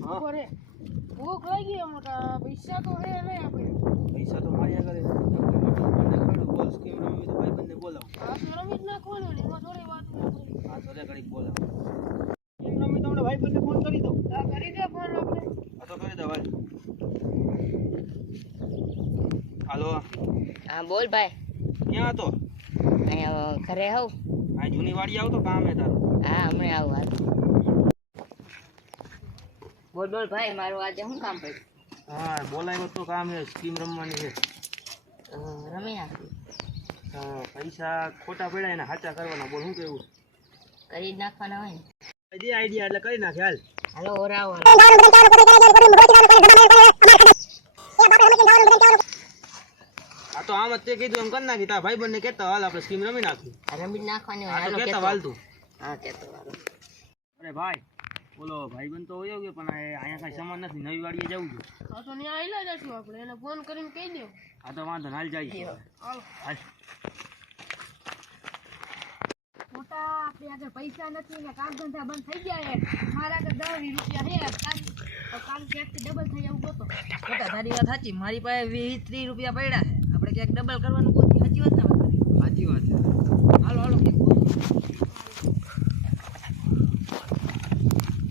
હા. ઊભો ભૂખ લાગી મોટા પૈસા તો હે આપણે પૈસા તો મારી આગળ છે. મને બોલ સ્કીમ તો ભાઈબંધને બોલાવો. આ તો રમી જ નાખવાનું ને એમાં થોડી વાત આ ઘડીક બોલાવો. સ્કીમ રમવી તો હમણાં ભાઈબંધને ફોન કરી દો. હા કરી દે ફોન આપણે. આ તો કરી દો ભાઈ હાલો. હા બોલ ભાઈ. ક્યાં હતો? અહીંયા ઘરે હોવ આ જૂની વાડી આવતો કામ હે તારું? હા હમણાં આવું હાલ. બોલ બોલ. ભાઈ મારું આજે શું કામ પડ્યું? હા બોલાવ્યો તો કામ હે સ્કીમ રમવાની છે. રમી નાખી હા, પૈસા ખોટા પડ્યા એને સાચા કરવાના બોલ શું કેવું? કરી જ નાખવાના હોય ને. જે આઈડિયા એટલે કરી નાખે હાલ. હાલો ઓરાવો. આ તો આમ જ તે કીધું એમ કરી નાખી તારા ભાઈબંધને કહેતા હાલ આપણે સ્કીમ રમી નાખી રમી નાખવાની હાલો કહેતા હાલ તું. હા કેતો હાલો. અરે ભાઈ બોલો ભાઈબંધ તો હોય ગયો પણ અહીંયા કાંઈ સામાન નથી. નવી વાડીએ જવું છે. આ તો ત્યાં આયલા જશું આપણે. એને ફોન કરીને કહી દો આ તો વાંધો હાલ જાય હાલો. હાલ. મોટા આપણે આગળ પૈસા નથી ને કામ ધંધા બંધ થઈ ગયા છે. મારા આગળ દસ વીસ રૂપિયા છે. કાલ ડબલ થઈ જવું ગોતો. મોટા તારી વાત સાચી. મારી પાસે વીસ ત્રીસ રૂપિયા પડ્યા છે. આપણે ક્યાંક ડબલ કરવાનું ગોતી સાચી વાત ને ભાઈ? સાચી વાત છે હાલો હાલો ક્યાંક ગોતું.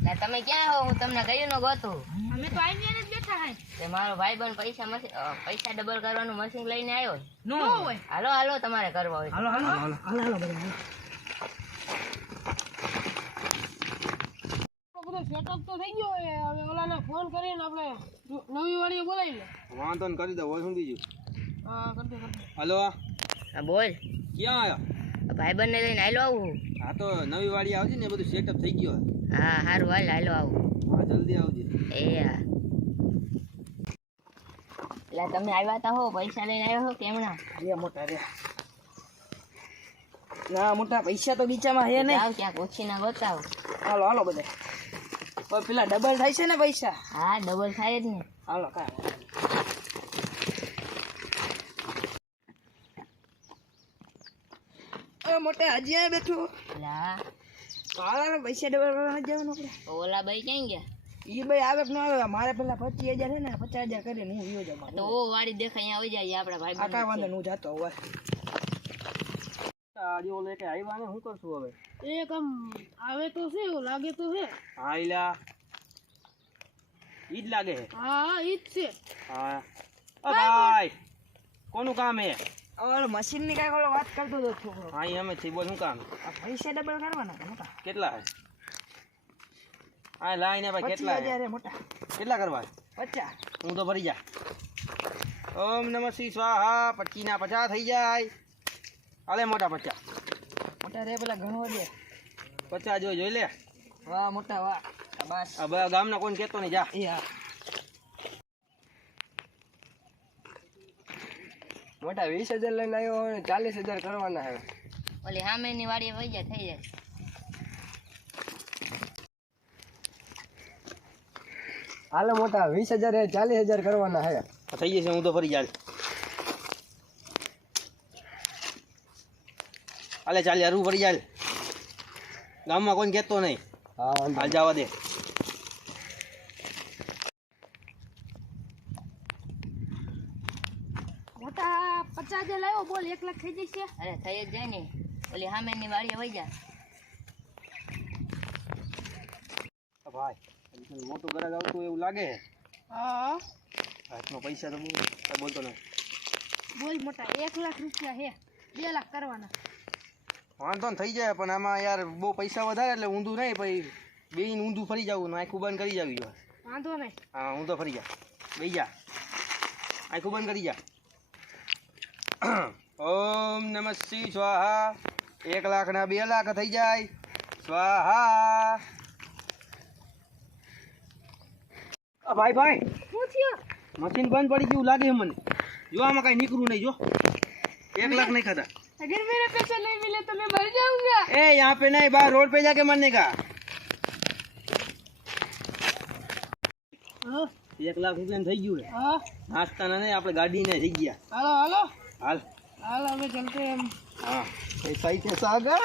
ના તમે ક્યાં હો? હું તમને કહ્યું ન ગોતું. અમે તો આવીને જ બેઠા હે. તે મારો ભાઈ બન પૈસા મશીન પૈસા ડબલ કરવાનું મશીન લઈને આવ્યો નો હોય. હાલો હાલો તમારે કરવા હોય. હાલો હાલો. હાલો હાલો બધા હાલો. તો બધો સેટઅપ તો થઈ ગયો હવે ઓલાને ફોન કરીને આપણે નવી વાડીએ બોલાવી લે. વાંધો ને કરી દે હોય શું બીજું હા કરી દે હલો હા બોલ. ક્યાં આવ્યા ભાઈ ને લઈને હાલો આવું. હા તો નવી વાડી આવશે ને બધું સેટઅપ થઈ ગયો હા સારું હાલ હાલો આવું. હા જલ્દી આવજે. એ હા. એટલે તમે આવ્યા તા હો પૈસા લઈને આવ્યા હો કેમણા? રે મોટા રે. ના મોટા પૈસા તો બીચામાં હે નહીં. આવ ક્યાંક ઓછી ના ગોતાવ હાલો હાલો બધા. પેલા ડબલ થાય છે ને પૈસા? હા ડબલ થાય જ ને. હાલો કાંઈ મોટા હજી અહીંયા બેઠો. પૈસા ડબલ જવાનું આપણે. ઓલા ભાઈ ક્યાં ગયા? ઈ ભાઈ આવે ન આવે મારે પેલા પચીસ હજાર છે ને પચાસ હજાર કરીને હું વિયો જમા તો વાડી દેખાય અહીંયા આવી જાય આપણા ભાઈ આ કાંઈ વાંધો હું જાતો હોય. આજે ઓલે કે આવ્યા ને શું કરશું હવે? એક આમ આવે તો છે એવું લાગે તો છે. હા ઈલા ઈ જ લાગે હા હા ઈ જ છે. હા. ઓ ભાઈ કોનું કામ હે ઓલો મશીનની કાંઈક ઓલો વાત કરતો હતો છોકરો. હા એ અમે થઈ બોલ શું કામ? આ પૈસા ડબલ કરવાના છે મોટા? કેટલા હા લાઈને ભાઈ કેટલા હજાર મોટા. કેટલા કરવા પચાસ. હું તો ભરી જા. ઓમ નમઃ શ્રી સ્વાહા. પચી ના પચાસ થઈ જાય. અલે મોટા પચાસ. મોટા રે પેલા ઘણો દે. પચાસ જોઈ જોઈ લે. વાહ મોટા વાહ. બસ. હવે ગામના કોઈને કહેતો નહીં જા. એ હા. મોટા વીસ હજાર લઈને આવ્યો હોય ચાલીસ હજાર કરવાના હવે. ઓલી સામેની વાડીએ વહી જાય થઈ જાય. હાલો મોટા વીસ હજાર ચાલીસ હજાર કરવાના હે. થઈ જશે હું તો ફરી જાય હાલે ચાલ યાર ફરી જાય ગામમાં કોઈ કહેતો નહીં. હા હાલ જવા દે મોટા પચાસ હજાર લાવ્યો બોલ એક લાખ થઈ જશે. અરે થઈ જ જાય ને. ઓલી સામેની વાળી વહી જા. ભાઈ મોટું ગ્રાહક આવતું એવું લાગે. હા. હાથમાં પૈસા તો હું બોલતો નહીં. બોલ મોટા એક લાખ રૂપિયા હે. બે લાખ કરવાના. વાંધો ને થઈ જાય પણ આમાં યાર બહુ પૈસા વધારે એટલે ઊંધું નહીં પછી બેન ઊંધું ફરી જવું ને આખું બંધ કરી જાવી વાંધો નહીં. હા હું તો ફરી જા. બે જા. આખું બંધ કરી જા. ઓમ નમઃ શિવ સ્વાહા એક લાખના બે લાખ થઈ જાય સ્વાહા આ ભાઈ ભાઈ શું થયું મશીન બંધ પડી ગયું લાગે છે મને જો આમાં કાંઈ નીકળું નહીં જો એક લાખ નહીં ખાતા अगर मेरे पैसे नहीं मिले तो मैं मर जाऊंगा ए यहाँ पे नहीं बाहर रोड पे जाके मरने का हाँ એક લાખ રૂપિયા થઈ ગયું છે हाँ નાસ્તાના નહીં આપણે ગાડીને થઈ ગયા हेलो हेलो હાલ. હાલ હવે ચલતે હા પૈસા સાગર?